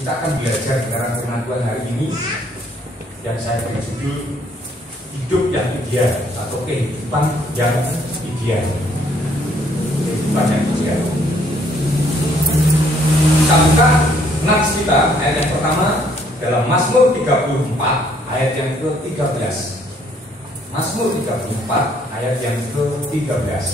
kita akan belajar tentang firman Tuhan hari ini yang saya beri judul hidup yang ideal atau kehidupan yang ideal. Kehidupan yang ideal. Kita buka nats kita ayat yang pertama dalam Mazmur 34 ayat yang ke-13. Mazmur 34 ayat yang ke-13.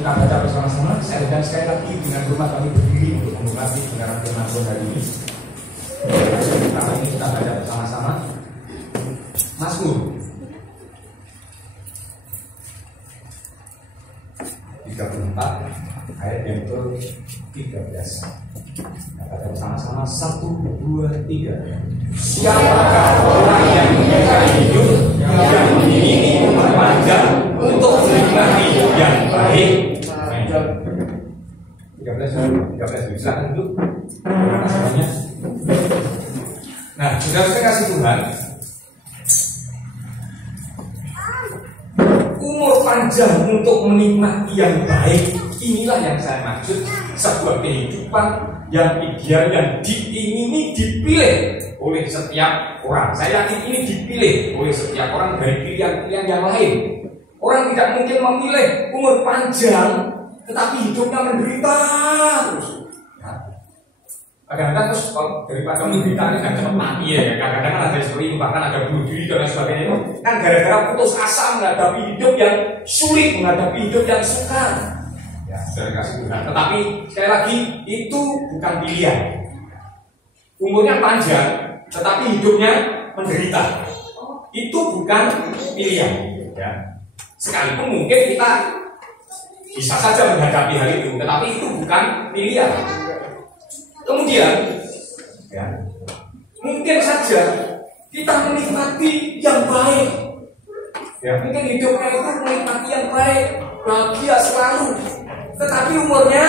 Kita baca bersama-sama. Saya dan sekali lagi dengan hormat kami berdiri untuk memberkati kebenaran firman Tuhan hari ini. Pertama ini kita baca bersama-sama Mazmur 34 ayat yang ke-13. Kita baca bersama-sama 1, 2, 3. Siapakah orang yang menyukai hidup yang mengiringi umur panjang untuk menikmati yang baik? 13 silakan dulu. Masalahnya. Nah, sudah saya kasih Tuhan. Umur panjang untuk menikmati yang baik, inilah yang saya maksud sebuah kehidupan yang ideal yang diingini dipilih oleh setiap orang. Saya yakin ini dipilih oleh setiap orang dari pilihan-pilihan yang lain. Orang tidak mungkin memilih umur panjang tetapi hidupnya menderita terus. Kadang-kadang terus daripada menderita ini kan cepat mati ya. Kadang-kadang kan ada seperti itu, bahkan ada bunuh diri dan sebagainya itu kan gara-gara putus asa menghadapi hidup yang sulit, menghadapi hidup yang sukar. Ya, sudah kasih Tuhan. Tetapi sekali lagi itu bukan pilihan. Umurnya panjang, tetapi hidupnya menderita. Itu bukan pilihan. Ya. Sekalipun mungkin kita bisa saja menghadapi hal itu, tetapi itu bukan pilihan. Kemudian, ya, mungkin saja kita menikmati yang baik. Ya, mungkin hidupnya itu menikmati yang baik, bahagia selalu, tetapi umurnya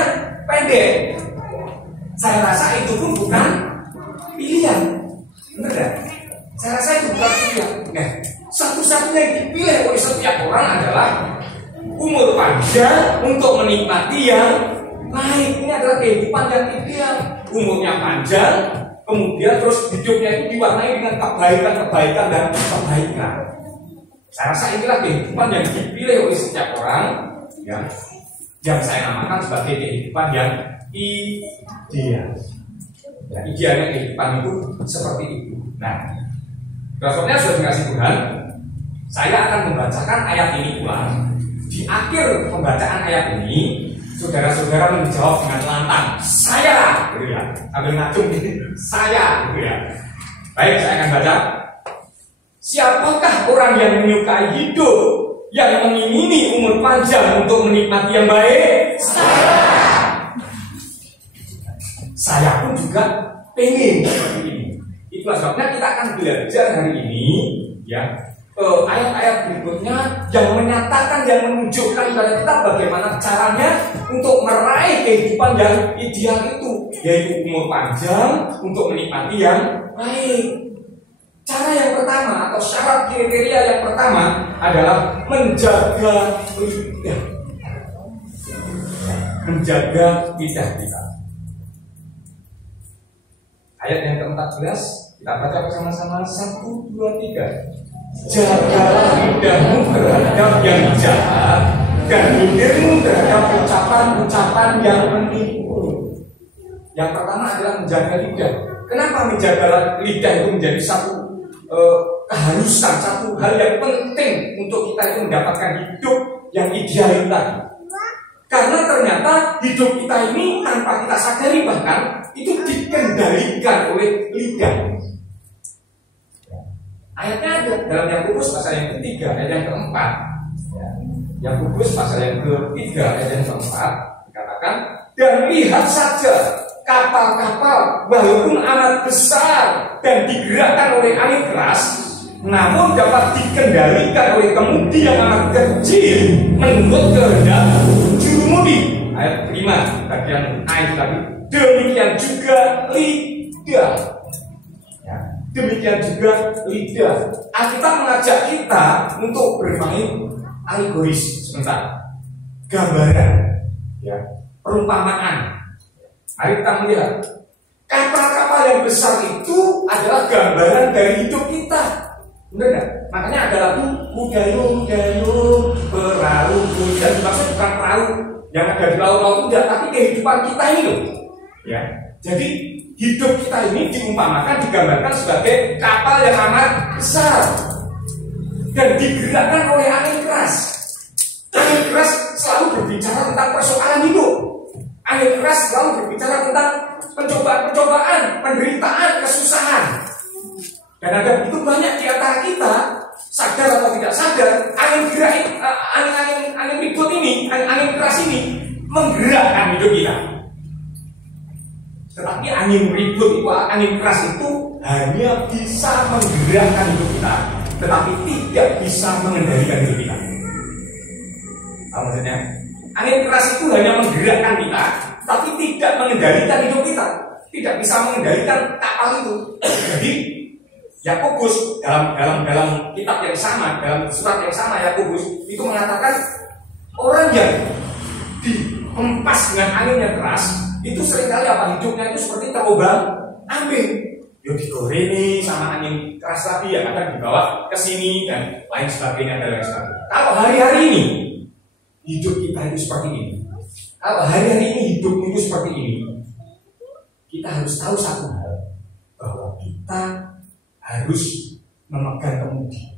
pendek. Saya rasa itu pun bukan pilihan. Benar kan? Saya rasa itu bukan pilihan. Nah, satu-satunya yang dipilih oleh setiap orang adalah umur panjang untuk menikmati yang baik. Ini adalah kehidupan yang ideal. Umurnya panjang, kemudian terus hidupnya itu diwarnai dengan kebaikan-kebaikan dan kebaikan. Saya rasa inilah kehidupan yang dipilih oleh setiap orang, ya, yang saya namakan sebagai kehidupan yang ideal. Ya, idealnya kehidupan itu seperti itu. Nah, Rasulnya sudah dikasih Tuhan. Saya akan membacakan ayat ini pula. Di akhir pembacaan ayat ini, saudara-saudara menjawab dengan lantang, saya, gitu ya, ambil ngacung ini, saya, gitu ya. Baik, saya akan baca. Siapakah orang yang menyukai hidup, yang mengingini umur panjang untuk menikmati yang baik? Saya pun juga pengen seperti ini. Itulah sebabnya kita akan belajar hari ini, ya, ayat-ayat berikutnya yang menyatakan, yang menunjukkan kepada kita bagaimana caranya untuk meraih kehidupan yang ideal itu, yaitu umur panjang untuk menikmati yang baik. Cara yang pertama atau syarat kriteria yang pertama adalah menjaga lidah. Menjaga lidah kita. Ayat yang ke-14 kita baca bersama-sama 1, 2, 3. Jagalah lidahmu terhadap yang jahat dan bibirmu terhadap ucapan-ucapan yang menipu. Yang pertama adalah menjaga lidah. Kenapa menjaga lidah itu menjadi satu keharusan, satu hal yang penting untuk kita itu mendapatkan hidup yang ideal tadi? Karena ternyata hidup kita ini tanpa kita sadari bahkan itu dikendalikan oleh lidah. Ayatnya ada dalam Yakobus pasal yang ketiga ayat yang keempat. Yakobus pasal yang ketiga ayat yang keempat dikatakan, dan lihat saja kapal-kapal walaupun amat besar dan digerakkan oleh angin keras, namun dapat dikendalikan oleh kemudi yang amat kecil menurut kehendak jurumudi. ayat 5 bagian A itu tadi. Demikian juga lidah. Ya, demikian juga lidah. Alkitab mengajak kita untuk bermain alegoris sebentar. Gambaran, ya, perumpamaan. Mari kita melihat kapal-kapal yang besar itu adalah gambaran dari hidup kita. Benar nggak? Makanya ada lagu Mudayung, Dayung, Perahu. Dan dimaksud bukan perahu yang ada di laut-laut tidak, tapi kehidupan kita ini loh. Ya, jadi hidup kita ini diumpamakan, digambarkan sebagai kapal yang amat besar dan digerakkan oleh angin keras. Angin keras selalu berbicara tentang persoalan hidup. Angin keras selalu berbicara tentang pencobaan-pencobaan, penderitaan, kesusahan. Dan ada begitu banyak di antara kita, sadar atau tidak sadar, angin ribut ini, angin keras ini menggerakkan hidup kita. Tetapi angin ribut itu, angin keras itu hanya bisa menggerakkan hidup kita, tetapi tidak bisa mengendalikan hidup kita. Apa maksudnya? Angin keras itu hanya menggerakkan kita, tapi tidak mengendalikan hidup kita, tidak bisa mengendalikan kapal itu. Jadi Yakobus dalam kitab yang sama, dalam surat yang sama, Yakobus itu mengatakan orang yang dihempas dengan angin yang keras itu seringkali apa, hidupnya itu seperti terombang-ambing. Yo digoreng sama angin keras tadi ya, kadang dibawa ke sini dan lain sebagainya dan lain sebagainya. Kalau hari-hari ini hidup kita itu seperti ini, kalau hari-hari ini hidup itu seperti ini, kita harus tahu satu hal, bahwa kita harus memegang kemudi.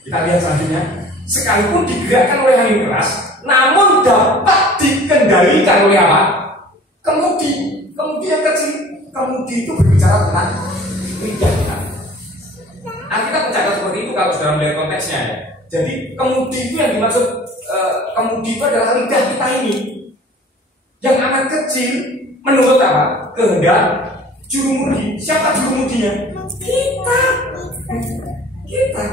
Kita lihat selanjutnya, sekalipun digerakkan oleh angin keras, namun dapat dikendalikan oleh apa? Kemudi. Kemudi yang kecil. Kemudi itu berbicara tentang lidah kita. Kita mencatat seperti itu kalau sudah melihat konteksnya ya. Jadi kemudi itu yang dimaksud, kemudi itu adalah lidah kita ini yang amat kecil menurut apa? Kehendak jurumudi. Siapa jurumudinya? Kita.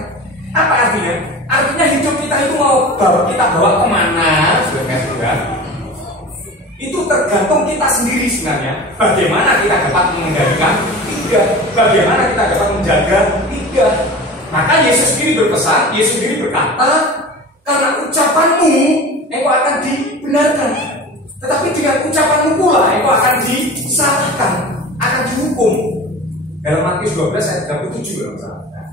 Apa artinya? Artinya hidup kita itu mau kita bawa kemana, saudara? Itu tergantung kita sendiri sebenarnya. Bagaimana kita dapat mengendalikan lidah, bagaimana kita dapat menjaga lidah. Maka Yesus sendiri berpesan, Yesus sendiri berkata, karena ucapanmu engkau akan dibenarkan, tetapi dengan ucapanmu pula engkau akan disalahkan, akan dihukum. Dalam Matius 12 ayat 37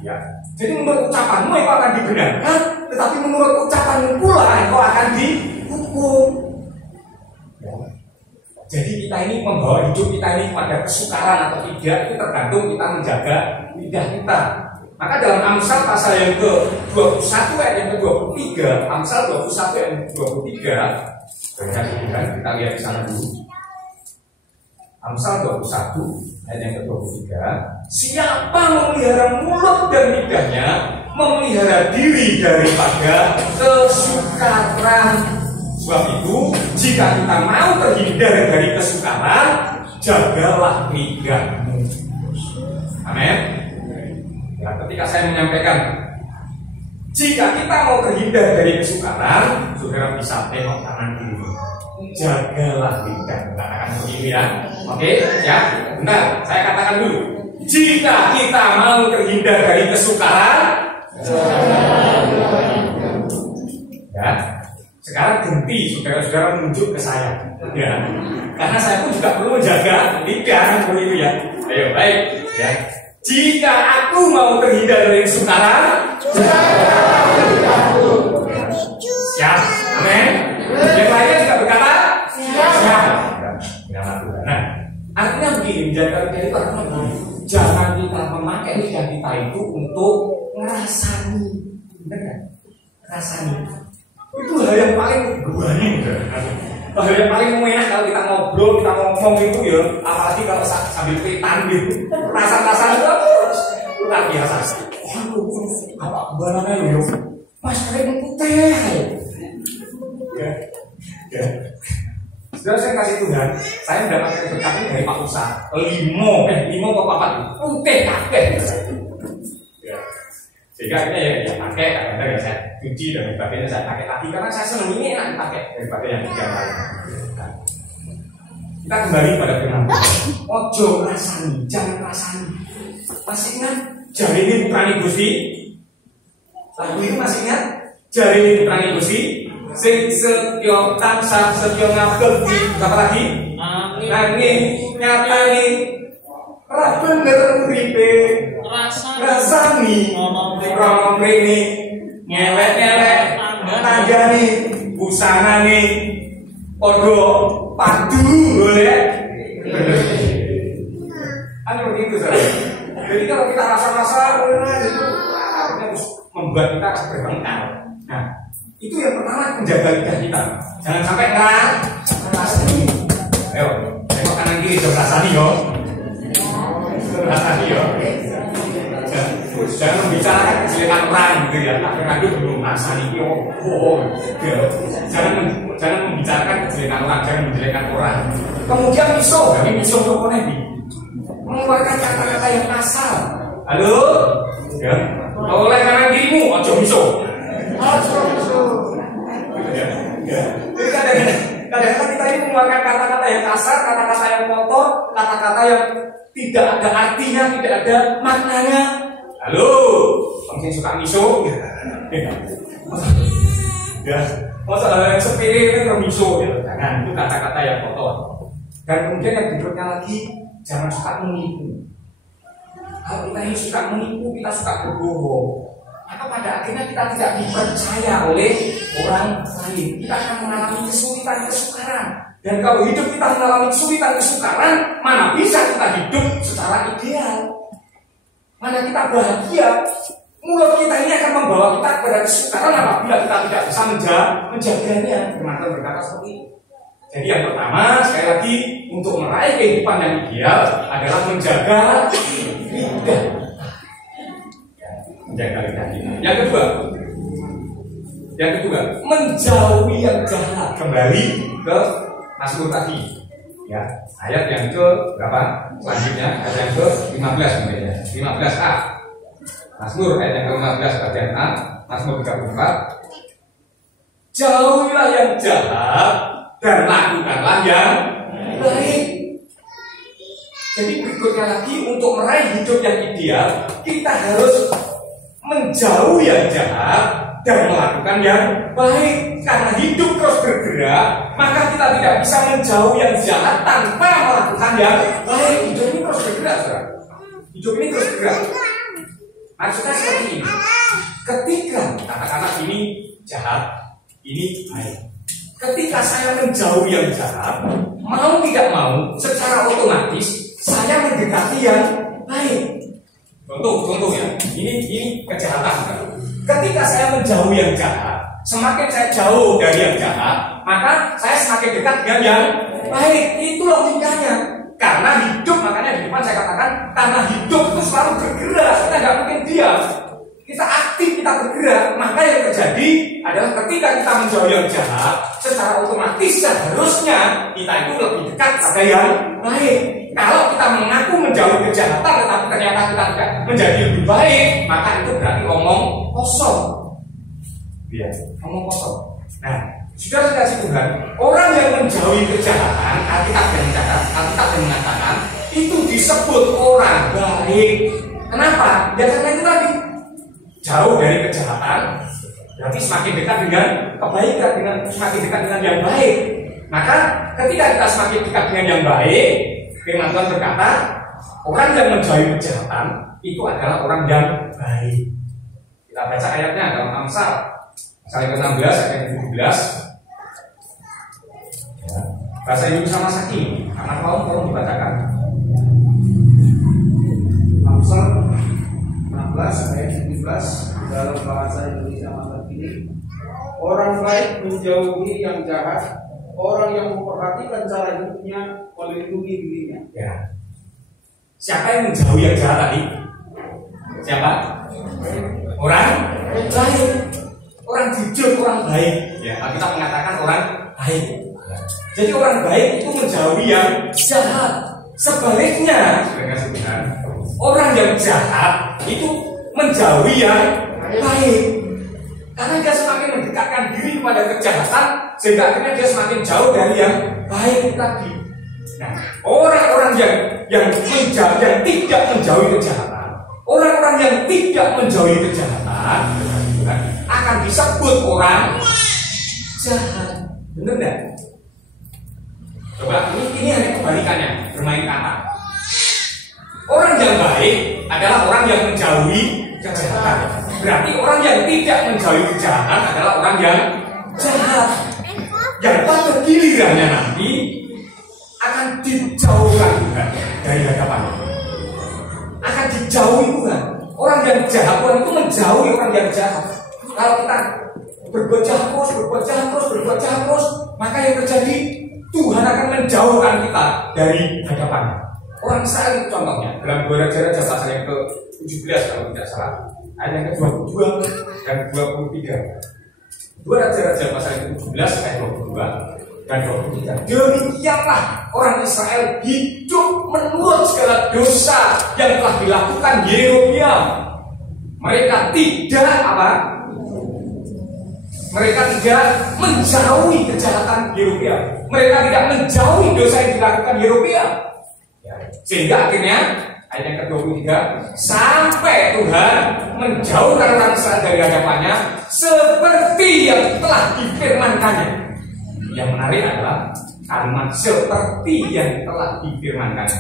ya. Jadi menurut ucapanmu engkau akan dibenarkan, tetapi menurut ucapanmu pula engkau akan dihukum. Jadi kita ini membawa hidup kita ini pada kesukaran atau tidak itu tergantung kita menjaga lidah kita. Maka dalam Amsal pasal yang ke-21 ayat yang ke-23, Amsal 21 ayat 23, kita lihat di sana dulu. Amsal 21 ayat yang ke-23, siapa memelihara mulut dan lidahnya, memelihara diri daripada kesukaran. Sebab itu, jika kita mau terhindar dari kesukaran, jagalah lidahmu. Amin. Ya, ketika saya menyampaikan, jika kita mau terhindar dari kesukaran, saudara bisa tengok kanan kiri. Jagalah lidah. Katakan begini ya. Oke, ya. Benar. Saya katakan dulu. Jika kita mau terhindar dari kesukaran, ya. Sekarang ganti saudara-saudara menunjuk ke saya, ya. Karena saya pun juga perlu menjaga lidah seperti itu ya. Ayo, baik, ya. Jika aku mau terhindar dari kesukaran, siap, amin. Yang lainnya juga berkata, siap. Nah, artinya begini, menjaga lidah itu artinya begini. Jangan kita memakai lidah kita itu untuk ngerasani, benar kan? Ngerasani. Itu hal yang paling guaning, hal yang paling enak kalau kita ngobrol, kita ngomong itu ya, apalagi kalau sambil kritan gitu, rasa-rasa itu luar biasa. Waduh, apa kebarannya loh, Mas keren putih. Ya. Setelah saya kasih Tuhan, saya mendapatkan berkat dari Pak Usa, limo ke papat putih kakek. Sehingga akhirnya ya pakai kadang-kadang ya saya cuci dan sebagainya saya pakai lagi karena saya senang ini enak dipakai daripada yang lain. Kita kembali pada firman. Ojo rasani, jangan rasani. Masih ingat jari ini putrane Gusti? Lagu itu masih ingat? Jari ini putrane Gusti? Sing setyo tansah setyo ngabekti apa lagi? Nanging nyatane ora bener uripe rasani ngomong mrene ngelek-ngelek tanggane busanane padha padu golek bener. Anu begitu saja. Jadi kalau kita rasa-rasa itu harus membuat kita bertengkar. Nah, itu yang pertama menjaga lidah kita. Jangan sampai ngerasani. Ayo, tengok kanan kiri coba rasani yo. Rasani yo. Jangan membicarakan kejelekan orang gitu ya. Kadang-kadang belum rasani yo. Jangan membicarakan kejelekan orang, jangan menjelekan orang. Kemudian miso nih. Mengeluarkan kata-kata yang kasar. Halo? Ya. Oleh kanan kirimu, ojo miso. Jadi kadang-kadang kita ini mengeluarkan kata-kata yang kasar, kata-kata yang kotor, kata-kata yang tidak ada artinya, tidak ada maknanya. Halo, mungkin suka miso? Ya, masa hal yang sepele itu miso ya? Jangan, itu kata-kata yang kotor. Dan kemudian yang berikutnya lagi, jangan suka menipu. Kalau kita ini suka menipu, kita suka berbohong, maka pada akhirnya kita tidak dipercaya oleh orang lain. Kita akan mengalami kesulitan, kesukaran. Dan kalau hidup kita mengalami kesulitan, kesukaran, mana bisa kita hidup secara ideal? Mana kita bahagia? Mulut kita ini akan membawa kita kepada kesukaran apabila kita tidak bisa menjaganya. Firman Tuhan berkata seperti itu. Jadi yang pertama, sekali lagi, untuk meraih kehidupan yang ideal adalah menjaga lidah. Menjaga lidah kita. Yang kedua, menjauhi yang jahat. Kembali ke Mazmur tadi. Ya, ayat yang ke berapa? Selanjutnya ayat yang ke 15 sebenarnya. 15a. Mazmur ayat yang ke-15 bagian A. Mazmur 34. Jauhilah yang jahat dan lakukanlah yang baik. Jadi berikutnya lagi, untuk meraih hidup yang ideal, kita harus menjauhi yang jahat dan melakukan yang baik. Karena hidup terus bergerak, maka kita tidak bisa menjauhi yang jahat tanpa melakukan yang baik. Hidup ini terus bergerak, saudara. Hidup ini terus bergerak. Maksudnya seperti ini. Ketika katakanlah ini jahat, ini baik. Ketika saya menjauhi yang jahat, mau tidak mau, secara otomatis saya mendekati yang baik. Contoh ya, ini kejahatan. Ketika saya menjauhi yang jahat, semakin saya jauh dari yang jahat, maka saya semakin dekat dengan yang baik. Itu logikanya. Karena hidup, makanya di depan saya katakan, karena hidup itu selalu bergerak, kita nggak mungkin diam. Kita aktif, kita bergerak. Maka yang terjadi adalah ketika kita menjauhi yang jahat, secara otomatis seharusnya kita itu lebih dekat pada yang baik. Kalau kita mengaku menjauhi kejahatan, tetapi ternyata kita tidak menjadi lebih baik, maka itu berarti omong kosong. Ya, omong kosong. Nah, sudah dikasih Tuhan, orang yang menjauhi kejahatan, Alkitab yang mengatakan itu disebut orang baik. Kenapa? Ya karena itu tadi, jauh dari kejahatan, berarti semakin dekat dengan kebaikan, semakin dekat dengan yang baik. Maka ketika kita semakin dekat dengan yang baik, firman Tuhan berkata, orang yang menjauhi kejahatan itu adalah orang yang baik. Kita baca ayatnya dalam Amsal pasal 16 ayat 17. Ya. Bahasa Indonesia masa kini, anak kaum tolong dibacakan. Amsal 16 ayat 17 dalam bahasa Indonesia masa kini. Orang baik menjauhi yang jahat, orang yang memperhatikan cara hidupnya melindungi dirinya. Ya. Siapa yang menjauhi yang jahat tadi? Siapa? Orang baik, orang jujur, orang baik. Ya, kita mengatakan orang baik. Ya. Jadi orang baik itu menjauhi yang jahat. Sebaliknya, orang yang jahat itu menjauhi yang baik. Karena dia semakin mendekatkan diri kepada kejahatan, sehingga akhirnya dia semakin jauh dari yang baik tadi. Nah, orang-orang yang tidak menjauhi kejahatan, orang-orang yang tidak menjauhi kejahatan akan disebut orang jahat. Benar enggak? Coba ini hanya kebalikannya, bermain kata. Orang yang baik adalah orang yang menjauhi kejahatan. Berarti orang yang tidak menjauhi kejahatan adalah orang yang jahat. Yang pada gilirannya nanti akan dijauhkan Tuhan dari hadapan. Akan dijauhi Tuhan. Orang yang jahat, Tuhan itu menjauhi orang yang jahat. Kalau kita berbuat jahat terus, maka yang terjadi Tuhan akan menjauhkan kita dari hadapannya. Orang Israel itu contohnya dalam 2 Raja-Raja pasal yang ke-17 kalau tidak salah, ayat yang ke-22 dan 23. 2 Raja-Raja pasal yang ke-17 ayat 22 dan 23. Demikianlah orang Israel hidup menurut segala dosa yang telah dilakukan Yerobeam. Mereka tidak apa? Mereka tidak menjauhi kejahatan Yerobeam. Mereka tidak menjauhi dosa yang dilakukan Yerobeam. Sehingga akhirnya ayat yang ke-23, sampai Tuhan menjauhkan orang Israel dari hadapannya seperti yang telah difirmankannya. Yang menarik adalah kalimat seperti yang telah difirmankannya.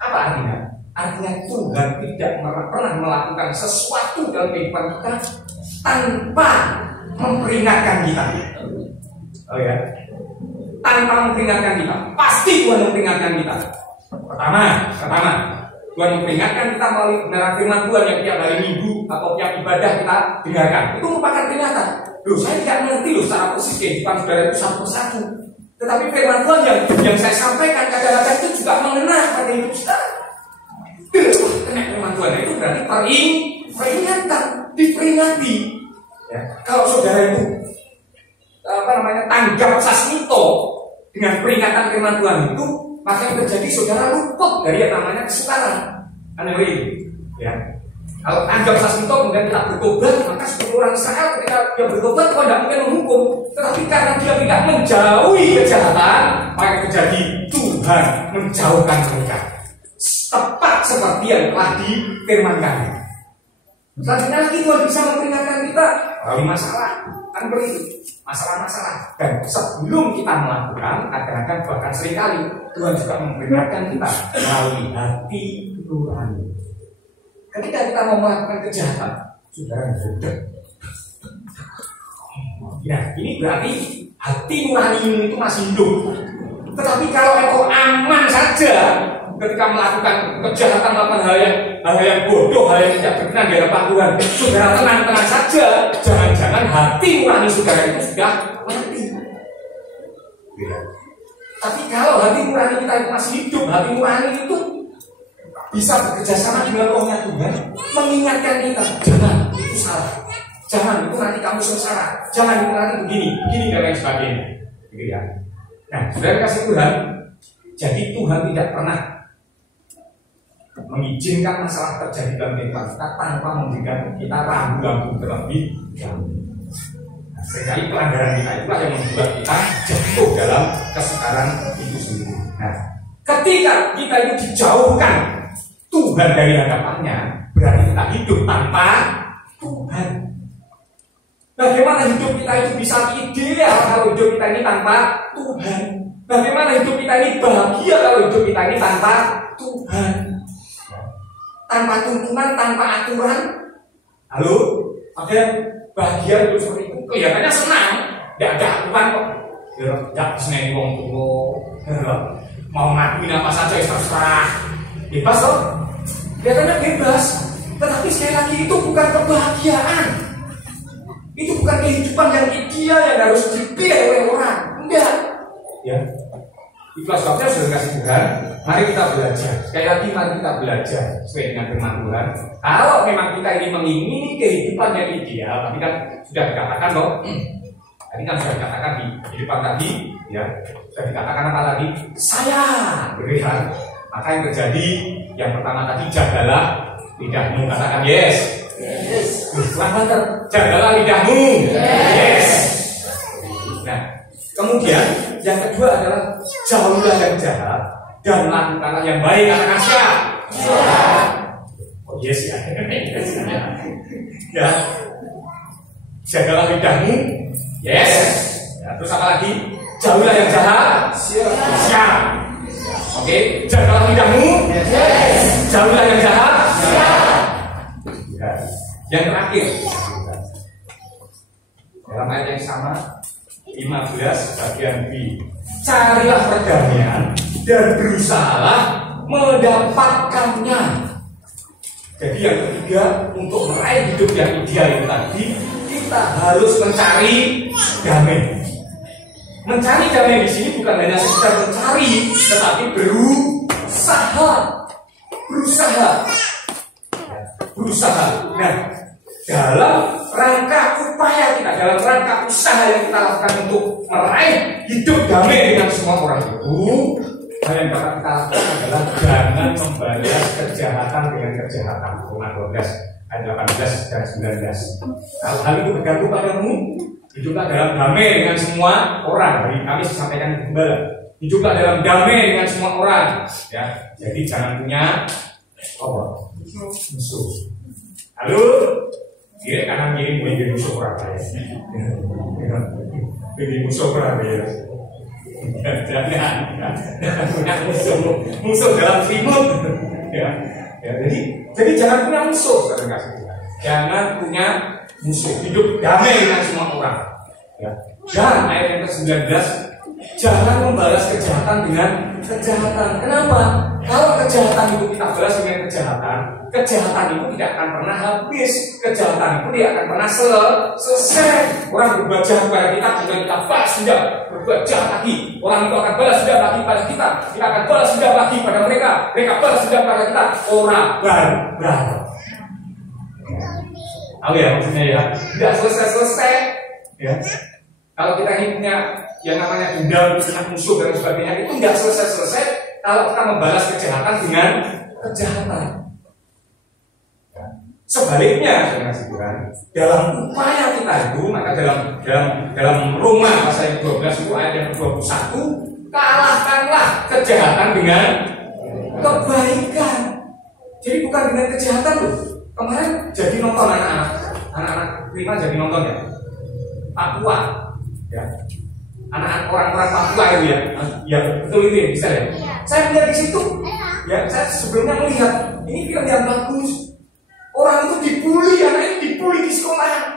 Apa artinya? Artinya Tuhan tidak pernah melakukan sesuatu dalam kehidupan kita tanpa memperingatkan kita. Oh ya, tanpa memperingatkan kita. Pasti Tuhan memperingatkan kita. Pertama, Tuhan memperingatkan kita melalui kebenaran firman Tuhan yang tiap hari Minggu atau tiap ibadah kita dengarkan. Itu merupakan peringatan. Loh, saya tidak mengerti loh secara persis kehidupan saudara itu satu persatu. Tetapi firman Tuhan yang saya sampaikan kadang-kadang itu juga mengena pada hidup saudara. Kena firman Tuhan itu berarti peringatan, diperingati. Ya, kalau saudara itu tanggap sasmito dengan peringatan firman Tuhan itu, maka yang terjadi saudara luput dari yang namanya kesukaran. Ya. Kalau tanggap sasmito kemudian kita bertobat, maka seperti orang Israel ketika dia bertobat Tuhan tidak mungkin menghukum. Tetapi karena dia tidak menjauhi kejahatan, maka yang terjadi Tuhan menjauhkan mereka. Tepat seperti yang telah difirmankan. Selanjutnya lagi Tuhan bisa memperingatkan kita melalui masalah, kan begitu, masalah-masalah. Dan sebelum kita melakukan, kadang-kadang bahkan seringkali Tuhan juga memperingatkan kita melalui hati nurani. Ketika kita mau melakukan kejahatan, saudara bodoh. Ya, ini berarti hati nurani itu masih hidup. Tetapi kalau engkau aman saja ketika melakukan kejahatan, melakukan hal yang bodoh, hal yang tidak berkenan di hadapan Tuhan, saudara tenang-tenang saja. Jangan-jangan hati nurani saudara itu sudah mati. Ya. Tapi kalau hati nurani kita itu masih hidup, hati nurani itu bisa bekerja sama dengan rohnya Tuhan, mengingatkan kita, jangan itu salah, jangan itu nanti kamu sengsara, jangan itu nanti begini dan lain sebagainya. Gitu ya. Nah, saudara kasih Tuhan, jadi Tuhan tidak pernah mengizinkan masalah terjadi dalam kehidupan kita tanpa memberikan kita rambu-rambu terlebih dahulu. Nah, sekali pelanggaran kita itulah yang membuat kita jatuh dalam kesukaran itu sendiri. Nah, ketika kita itu dijauhkan Tuhan dari hadapannya, berarti kita hidup tanpa Tuhan. Bagaimana hidup kita itu bisa ideal kalau hidup kita ini tanpa Tuhan? Bagaimana hidup kita ini bahagia kalau hidup kita ini tanpa Tuhan? Tanpa tuntunan, tanpa aturan. Halo? Ada yang bahagia hidup seperti itu? Kelihatannya senang, tidak ada aturan kok. Ya, seneng wong tua, mau ngakuin apa saja terserah. Bebas toh? Kelihatannya bebas. Tetapi sekali lagi itu bukan kebahagiaan. Itu bukan kehidupan yang ideal yang harus dipilih oleh orang. Enggak. Ya. Itulah sebabnya sudah kasih Tuhan. Mari kita belajar. Sekali lagi mari kita belajar sesuai dengan firman Tuhan. Kalau memang kita ini mengingini kehidupan yang ideal, tapi kan sudah dikatakan loh. Tadi kan sudah dikatakan di kehidupan tadi, ya. Sudah dikatakan apa tadi? Saya berikan. Maka yang terjadi yang pertama tadi jagalah lidahmu, katakan yes. Yes. Kurang banget. jagalah lidahmu. Yes. Nah, kemudian yang kedua adalah jauhilah yang jahat dan lakukanlah yang baik. Katakan siap. Oh yes ya. Ya. Jagalah lidahmu. Yes. Ya, terus apa lagi? Jauhilah yang jahat. Siap. Oke, jagalah lidahmu. Yes. Jauhilah yang jahat. Siap. Ya. Yang terakhir, dalam ayat yang sama 15 bagian B, carilah perdamaian dan berusahalah mendapatkannya. Jadi yang ketiga, untuk meraih hidup yang ideal itu tadi, kita harus mencari damai. Mencari damai di sini bukan hanya sekedar mencari, tetapi berusaha. Nah, dalam rangka upaya kita, dalam rangka usaha yang kita lakukan untuk meraih hidup damai dengan semua orang itu, hal yang dapat kita lakukan adalah jangan membalas kejahatan dengan kejahatan. Roma 12 ayat 18 dan 19. Kalau hal itu bergantung padamu, hiduplah dalam damai dengan semua orang. Hari kami sampaikan kembali, hiduplah dalam damai dengan semua orang. Ya, jadi jangan punya musuh. Halo, kiri kanan kiri menjadi musuh orang lain. Jadi musuh orang lain. Jangan punya musuh dalam selimut. Ya, jadi jangan punya musuh. Jangan punya musuh. Hidup damai dengan semua orang. Ya. Dan ayat yang ke-19, jangan membalas kejahatan dengan kejahatan. Kenapa? Kalau kejahatan itu kita balas dengan kejahatan itu tidak akan pernah habis. Kejahatan itu tidak akan pernah selesai. Orang berbuat jahat kepada kita, kemudian kita balas dendam, berbuat jahat lagi. Orang itu akan balas dendam lagi pada kita. Kita akan balas dendam lagi pada mereka. Mereka balas dendam pada kita. Orang baru. Tahu ya maksudnya ya? Tidak selesai. Ya. Kalau kita ini punya yang namanya dendam, punya musuh dan sebagainya, itu tidak selesai kalau kita membalas kejahatan dengan kejahatan. Sebaliknya, dalam upaya kita itu, maka dalam Roma pasal yang 12 itu ayat yang 21, kalahkanlah kejahatan dengan kebaikan. Jadi bukan dengan kejahatan loh. Kemarin jadi nonton anak-anak prima jadi nonton ya, Papua, ya. Anak-anak orang-orang Papua itu ya betul itu ya, bisa ya. Saya melihat di situ, ya saya sebelumnya melihat ini film yang bagus. Orang itu dibully, anaknya dibully di sekolah.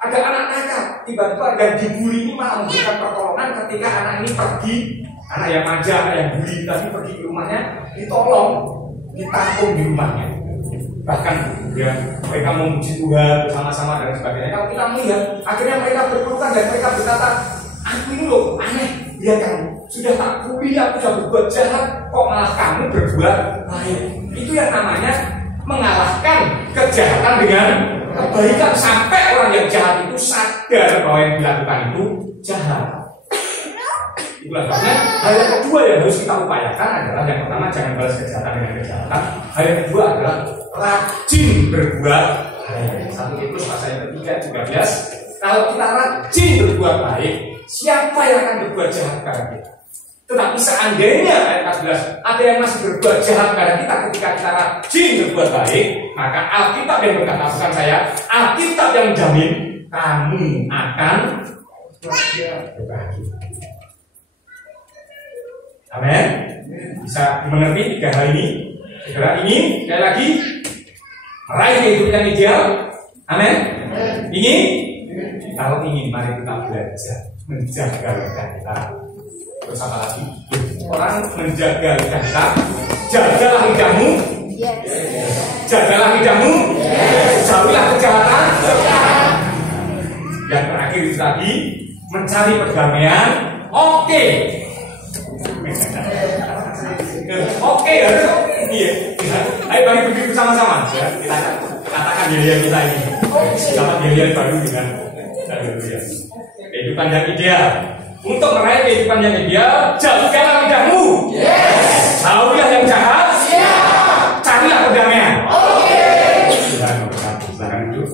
Ada anak nakal, tiba-tiba yang dibully ini malah memberikan pertolongan ketika anak ini pergi, anak yang manja, anak yang bully tadi pergi ke rumahnya, ditolong, ditampung di rumahnya. Bahkan ya mereka memuji Tuhan bersama-sama dan sebagainya. Kalau kita melihat, akhirnya mereka berpelukan dan mereka berkata, aku ini loh aneh, lihat kamu sudah tak bully, aku sudah berbuat jahat, kok malah kamu berbuat baik. Itu yang namanya mengalahkan kejahatan dengan kebaikan, sampai orang yang jahat itu sadar bahwa yang dilakukan itu jahat. Itulah sebabnya hal yang kedua yang harus kita upayakan adalah, yang pertama jangan balas kejahatan dengan kejahatan. Hal yang kedua adalah rajin berbuat baik. 1 Petrus pasal yang ketiga 13. Kalau kita rajin berbuat baik, siapa yang akan berbuat jahat kepada kita? Tetapi seandainya ayat 14 ada yang masih berbuat jahat kepada kita ketika kita rajin berbuat baik, maka Alkitab yang berkata, bukan saya, Alkitab yang menjamin kamu akan berbahagia. Amin. Bisa dimengerti 3 hal ini. Segera ingin sekali lagi meraih kehidupan yang ideal. Amin. Ingin? Kalau ingin, mari kita belajar menjaga lidah kita. Terus apa lagi? Orang menjaga lidah kita. Jagalah lidahmu. Jagalah lidahmu. Jauhilah kejahatan. Yang terakhir itu tadi, mencari perdamaian. Oke, harus iya. Ayo bagi berdiri bersama-sama ya. Kita katakan diri kita ini dapat diri baru dengan kehidupan yang ideal. Untuk meraih kehidupan yang ideal, jagalah lidahmu. Jauhilah yang jahat. Carilah perdamaian. Silakan duduk.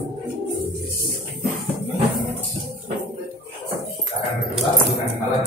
akan berdoa untuk nanti malam